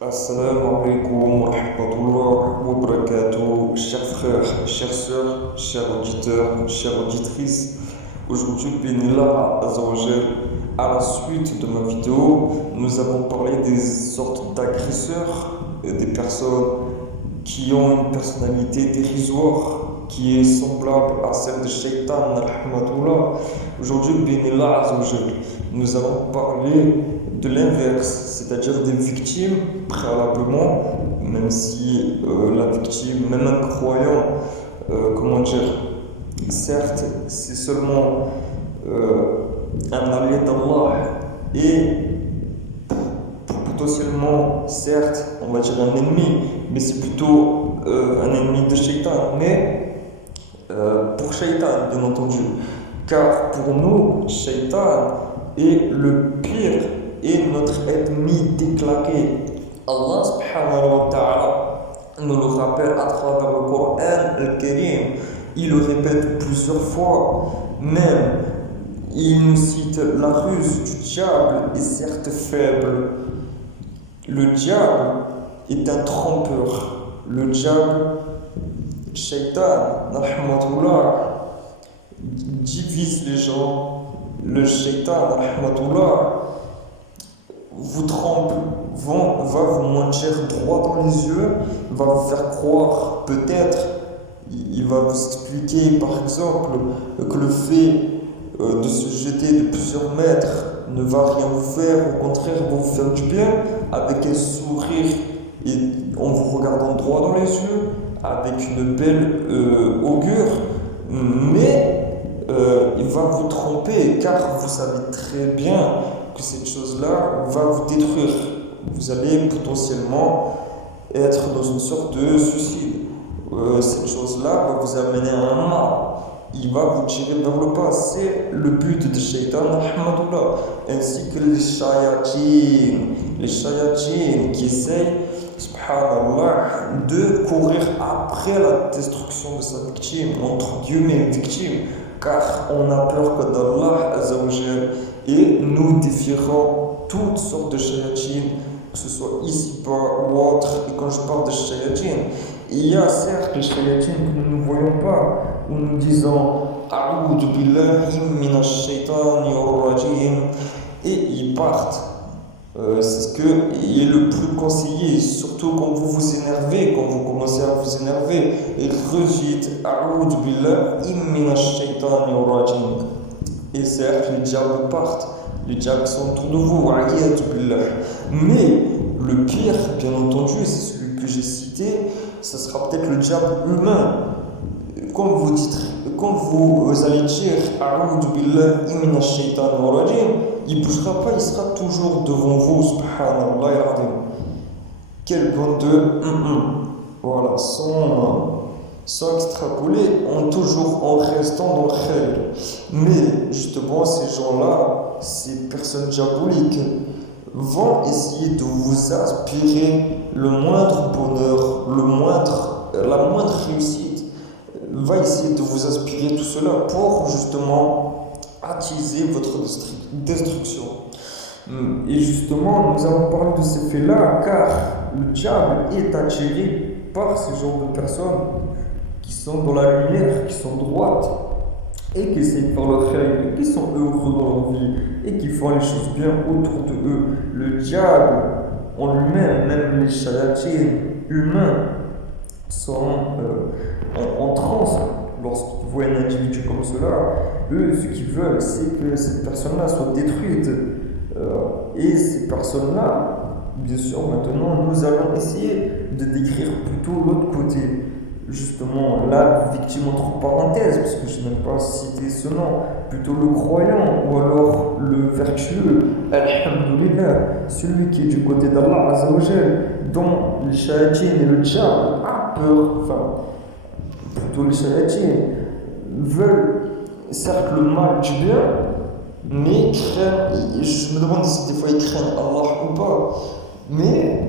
Assalamu alaikum wa rahmatullah wa barakatuh, chers frères, chères sœurs, chers auditeurs, chères auditrices. Aujourd'hui, Benillah Azzawajal, à la suite de ma vidéo, nous allons parler des sortes d'agresseurs, des personnes qui ont une personnalité dérisoire, qui est semblable à celle de Shaitan, rahmatullah. Aujourd'hui, Benillah Azzawajal, nous allons parler de l'inverse, c'est-à-dire des victimes préalablement, même si la victime, même un croyant, comment dire, certes, c'est seulement un allié d'Allah et potentiellement, certes, on va dire un ennemi, mais c'est plutôt un ennemi de Shaitan, mais pour Shaitan, bien entendu. Car pour nous, Shaitan est le pire et notre ennemi déclaré. Allah subhanahu wa ta'ala nous le rappelle à travers le Coran al-Karim. Il le répète plusieurs fois. Même, il nous cite la ruse du diable est certes faible. Le diable est un trompeur. Le diable, Shaitan, rahmatullah, divise les gens. Le Shaitan, rahmatullah, vous trompe, va vous mentir droit dans les yeux, va vous faire croire, peut-être, il va vous expliquer par exemple que le fait de se jeter de plusieurs mètres ne va rien vous faire, au contraire, va vous faire du bien, avec un sourire et en vous regardant droit dans les yeux, avec une belle augure, mais il va vous tromper car vous savez très bien que cette chose-là va vous détruire. Vous allez potentiellement être dans une sorte de suicide. Cette chose-là va vous amener à un mal. Il va vous tirer vers le bas. C'est le but de Shaitan, rahmatullah. Ainsi que les shayatines qui essayent, subhanallah, de courir après la destruction de sa victime, entre guillemets victime, car on a peur que d'Allah Azzawajal et nous défierons toutes sortes de shayatines, que ce soit ici-bas ou autre. Et quand je parle de shayatines, il y a certes les shayatines que nous ne voyons pas, où nous disons A'udhu billahi minash shaitani rajim, et ils partent. C'est ce qui est le plus conseillé, surtout quand vous vous énervez, quand vous commencez à vous énerver. Et redites A'udhu billahi minash shaitani rajim. Et certes, les diables partent, les diables sont autour de vous, mais le pire, bien entendu, c'est celui que j'ai cité, ça sera peut-être le diable humain. Quand vous dites, quand vous allez dire A'udhu billahi minash shaitanir rajim, il ne bougera pas, il sera toujours devant vous, subhanallah ya. Quel bande de voilà, sans extrapoler, toujours en restant dans le khayr. Mais justement, ces gens-là, ces personnes diaboliques, vont essayer de vous aspirer le moindre bonheur, la moindre réussite, va essayer de vous aspirer tout cela pour justement attiser votre destruction. Et justement, nous allons parler de ces faits-là car le diable est attiré par ce genre de personnes qui sont dans la lumière, qui sont droites et qui essaient de faire leur khayr, qui sont heureux dans leur vie et qui font les choses bien autour de eux. Le diable en lui-même, même les shayatines humains, sont en transe lorsqu'ils voient un individu comme cela. Eux, ce qu'ils veulent, c'est que cette personne-là soit détruite. Et ces personnes-là, bien sûr, maintenant, nous allons essayer de décrire plutôt l'autre côté. Justement, la victime entre parenthèses, parce que je n'aime pas citer ce nom, plutôt le croyant ou alors le vertueux, alhamdulillah, celui qui est du côté d'Allah Azzawajal, dont les shayatines et le diable a peur, enfin, plutôt les shayatines veulent certes le mal du bien, mais craignent, je me demande si des fois ils craignent Allah ou pas. Mais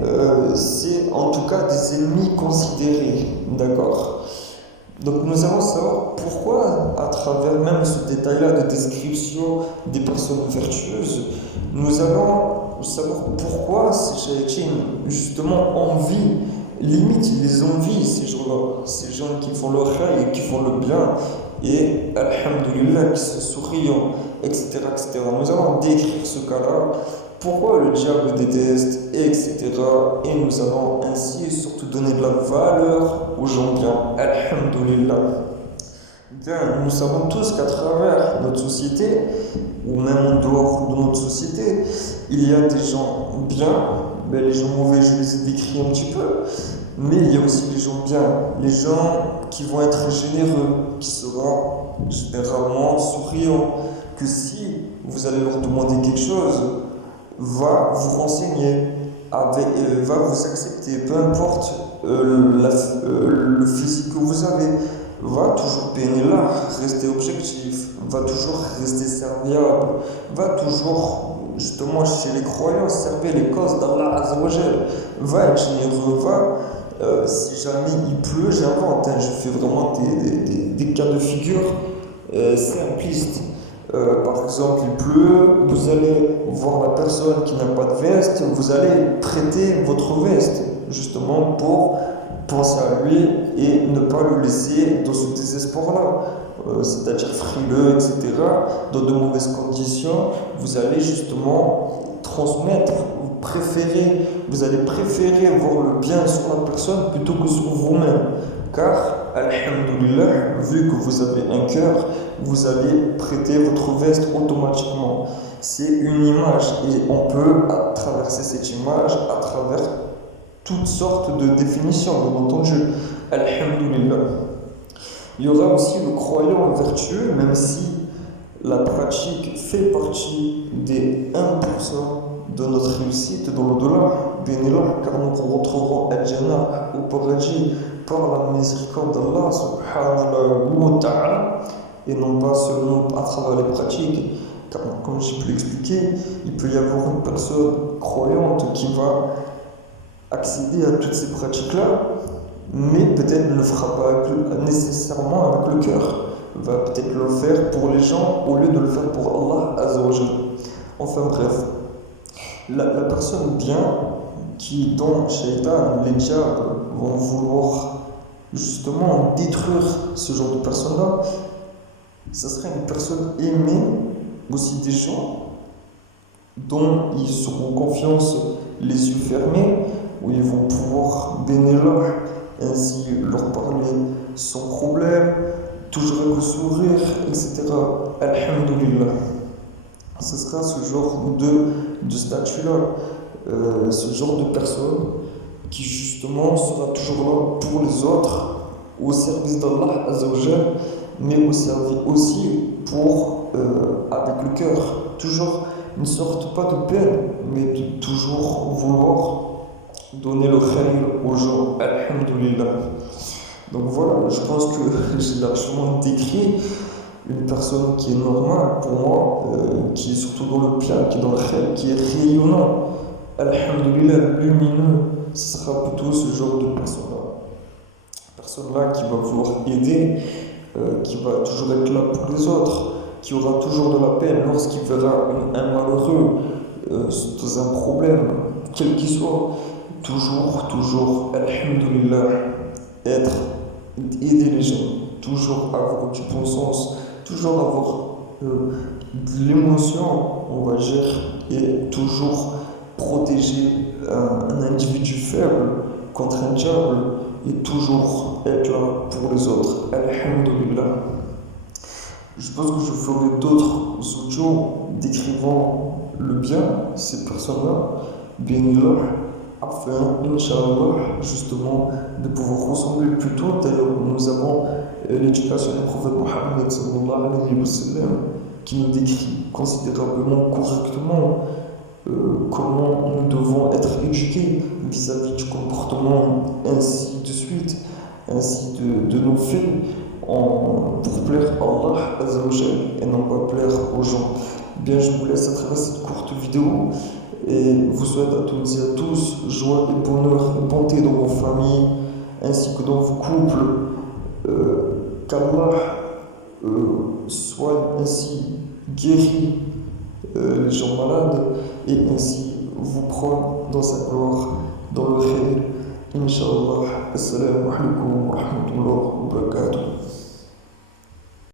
c'est en tout cas des ennemis considérés, d'accord? Donc nous allons savoir pourquoi, à travers même ce détail-là de description des personnes vertueuses, nous allons savoir pourquoi ces shayatines, justement, envient, limite, ils les envient, ces gens-là, ces gens qui font le khair et qui font le bien, et, alhamdulillah, qui sont souriants, etc., etc. Nous allons décrire ce cas-là, pourquoi le diable déteste, etc. Et nous allons ainsi surtout donner de la valeur aux gens bien. Alhamdulillah. Bien, nous savons tous qu'à travers notre société, ou même en dehors de notre société, il y a des gens bien, mais les gens mauvais, je les ai décrits un petit peu, mais il y a aussi les gens bien, les gens qui vont être généreux, qui seront généralement souriants, que si vous allez leur demander quelque chose, va vous renseigner, va vous accepter, peu importe le physique que vous avez, va toujours peiner là, rester objectif, va toujours rester serviable, va toujours, justement, chez les croyants, servir les causes d'Allah Azzawajal, va être généreux, si jamais il pleut, j'invente, hein, je fais vraiment des cas de figure simplistes. Par exemple, il pleut, vous allez voir la personne qui n'a pas de veste, vous allez prêter votre veste, justement pour penser à lui et ne pas le laisser dans ce désespoir-là, c'est-à-dire frileux, etc., dans de mauvaises conditions. Vous allez justement transmettre, vous allez préférer voir le bien sur la personne plutôt que sur vous-même. Car, alhamdulillah, vu que vous avez un cœur, vous allez prêter votre veste automatiquement. C'est une image et on peut traverser cette image à travers toutes sortes de définitions, bien entendu. Alhamdulillah. Il y aura aussi le croyant vertueux, même si la pratique fait partie des 1% de notre réussite dans l'au-delà, bénéla, car nous rentrerons à Jannah, au paradis, par la miséricorde d'Allah, subhanahu wa ta'ala, et non pas seulement à travers les pratiques. Car, comme j'ai pu l'expliquer, il peut y avoir une personne croyante qui va accéder à toutes ces pratiques-là, mais peut-être ne le fera pas nécessairement avec le cœur, va peut-être le faire pour les gens au lieu de le faire pour Allah Azzawajal. Enfin bref, la personne bien qui, dans Shaitan, les diables vont vouloir justement détruire ce genre de personne-là, ça serait une personne aimée aussi des gens dont ils auront confiance les yeux fermés, où ils vont pouvoir bénévoler, ainsi leur parler sans problème, toujours avec le sourire, etc. Alhamdulillah. Ce sera ce genre de statut-là, ce genre de personne qui justement sera toujours là pour les autres, au service d'Allah Azzawajal, mais aussi avec le cœur. Toujours une sorte, pas de peine, mais de toujours vouloir donner le khair aux gens. Alhamdulillah. Donc voilà, je pense que j'ai largement décrit une personne qui est normale pour moi, qui est surtout dans le bien, qui est dans le khair, qui est rayonnant. Alhamdulillah, lumineux. Ce sera plutôt ce genre de personne-là. Personne-là qui va vouloir aider, qui va toujours être là pour les autres, qui aura toujours de la peine lorsqu'il verra un malheureux dans un problème, quel qu'il soit. Toujours, alhamdulillah, aider les gens, toujours avoir du bon sens, toujours avoir de l'émotion, on va dire, et toujours protéger un individu faible contre un diable et toujours être là pour les autres. Alhamdulillah. Je pense que je ferai d'autres audios décrivant le bien, ces personnes-là, bénillah, afin, Inch'Allah, justement, de pouvoir ressembler plutôt. D'ailleurs, nous avons l'éducation du prophète Mohammed sallallahu alayhi wa sallam qui nous décrit considérablement correctement comment nous devons être éduqués vis-à-vis du comportement, ainsi de suite, ainsi de nos faits, pour plaire à Allah Azzawajal et non pas plaire aux gens. Bien, je vous laisse à travers cette courte vidéo et vous souhaite à toutes et à tous joie et bonheur et bonté dans vos familles ainsi que dans vos couples. qu'Allah soit ainsi guérit les gens malades et ainsi vous prend dans sa gloire, dans le khayr. Inch'Allah. Assalamu alaikum wa rahmatullahi wa barakatuh.